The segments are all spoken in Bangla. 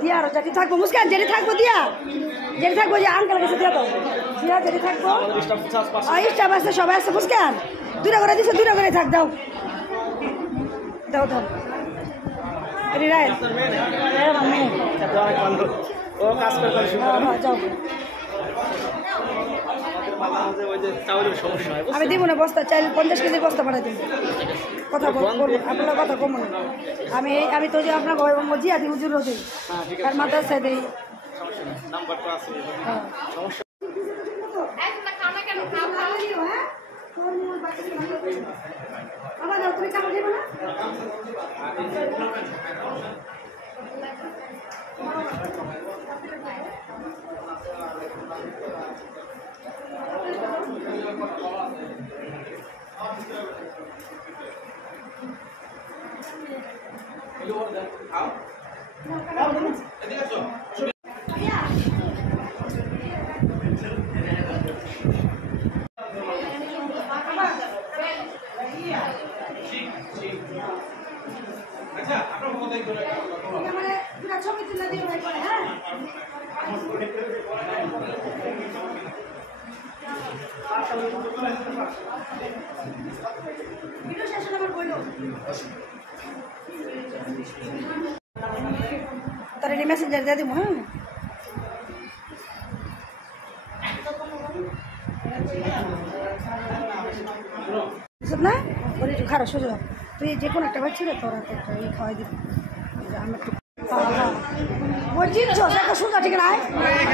দিয়া আর যেটি থাকবো মুস্কান যেটি থাকবো দিয়া যেটি থাকবো যে আঙ্কেল কাছে দিয়া তো দিয়া যেটি থাকবো স্টাফ আছে সবাই আছে মুস্কান দুটা করে দিছে দুটা করে থাক দাও দাও দাও আরে রাইট ও কাজ করে যাও আমি দিব না বস্তা চাইলে 50 কেজির বস্তা পাঠাই দিব কথা বলবো আপনার কথা কম না আমি তো যে আপনার জিয়া দি হুজুর রোজে আর মাদ্রাসায় দেই তুমি কাপড় দেবো না ছবি তুলে দিও ভাই পরে হ্যাঁ ভিডিও শেষে আমার বইলো তার এই মেসেঞ্জার দিয়ে দিব হ্যাঁ না বলি একটু খারাপ সোজা তুই যে কোনো একটা বাচ্চি রে তোরা একটা এই খাওয়াই দিবি আমি একটু বলছি একটা সোজা ঠিক নাই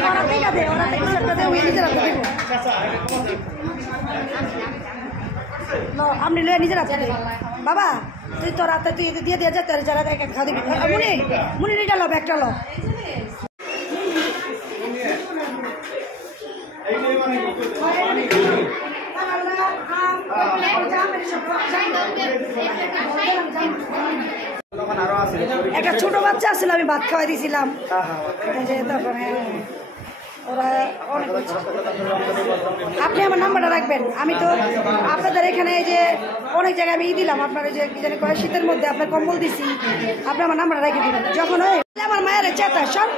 ওরা টিকা দে ওরা কিছু একটা দে ওই নিজের হাতে দেবো আপনি লয়ে নিজের হাতে বাবা তুই তোর হাতে তুই দিয়ে দিয়ে যেতে যারা খাওয়া দিবি মুনি এটা লো ব্যাগটা লো একটা ছোট বাচ্চা আসছিল আমি ভাত খাওয়াই দিয়েছিলাম ওরা অনেক আপনি আমার নাম্বারটা রাখবেন আমি তো আপনাদের এখানে যে অনেক জায়গায় আমি দিলাম আপনার যে কি জানি কয় শীতের মধ্যে আপনার কম্বল দিছি আপনি আমার নাম্বারটা রেখে দিবেন যখন ওই আমার মায়ের চেতা সব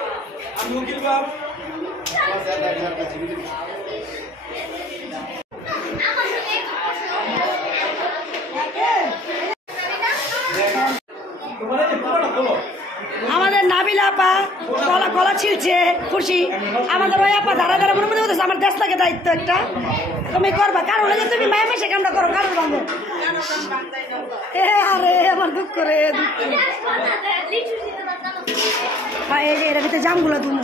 আমাদের নাবিলা আপা কলা ছিলছে খুশি আমাদের ওই আপা ধারা ধারা মনে মনে হচ্ছে আমার দেশ লাগে দায়িত্ব একটা তুমি করবা কারণ যে তুমি মায়া মাসে কামটা করো কারণ বান্ধব আরে আমার দুঃখ করে এই যে এর ভিতরে জামগুলো তুমি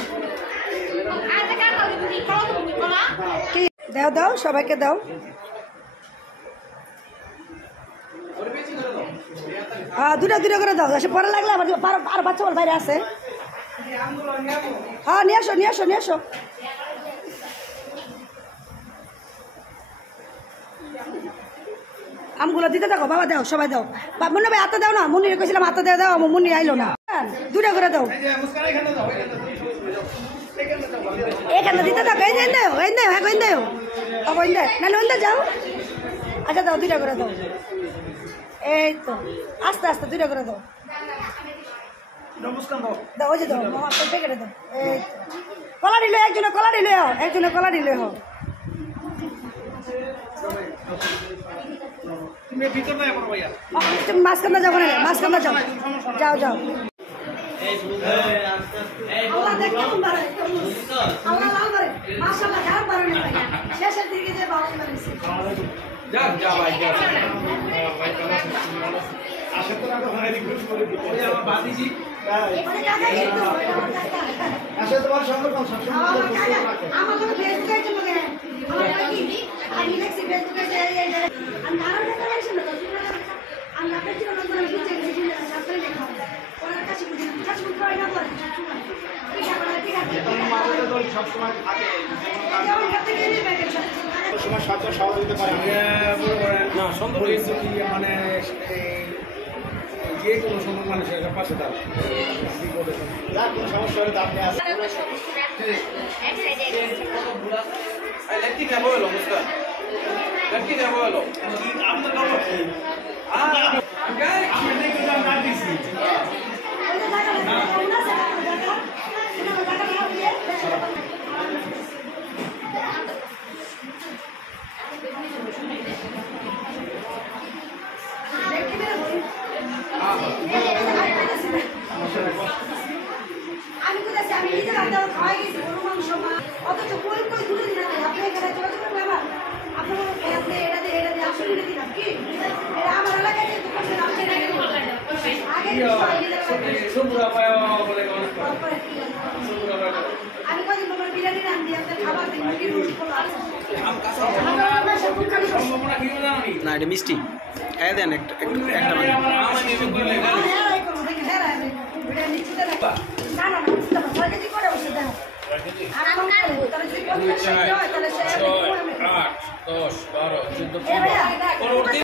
দাও দাও সবাইকে দাও দুটা দুটা করে দাও সে পরে লাগলে আবার আর বাচ্চা বল বাইরে আছে হ্যাঁ নিয়ে আসো নিয়ে আসো নিয়ে আসো আমগুলো দিতে থাকো বাবা দাও সবাই দাও মুন্নি ভাই হাতে দাও না মুন্নি কইছিলাম হাতে দাও দাও মুন্নি আইলো না দুটা করে দাও এখানে দিতে থাকো এই দেও এই দেও হ্যাঁ কই দেও ওই দে নাহলে ওই যাও আচ্ছা দাও দুটা করে দাও এই তো আস্তে আস্তে দুইটা করে দাও দাও ওই যে দাও প্যাকেটে দাও এই কলা দিলে একজনে কলা দিলে একজনে কলা দিলে হোক তুমি মাঝখানে যাবো না মাঝখানে যাও যাও যাও শেষের দিকে যে বাবা সহযোগিতা করে না সুন্দর হয়েছে কি মানে যে কোনো সময় মানুষের পাশে দাঁড়ায় কোনো সমস্যা হলে আপনি লড়কি যাবো এলো মুস্কান লড়কি যাবো এলো আপনার আমি কোথায় আমি নিজে রান্না খাওয়াই গেছি গরু মাংস অথচ কই কই দূরে দিন আপনি এখানে যোগাযোগ করবেন আমার আপনার এটা দিয়ে আসলে এটা দিলাম কি এটা আমার এলাকায় যে করছেন আপনি আগে আমি কদিন তোমার বিরিয়ানি রান দিই আপনার খাবার দিন মুরগির রোস্ট করবো না এটা মিষ্টি দেন একটা না না ছয় কেজি করে ওষুধ দেন আর আমার তাহলে যদি 50 হয় তাহলে সে 8, 10, 12, 14, 15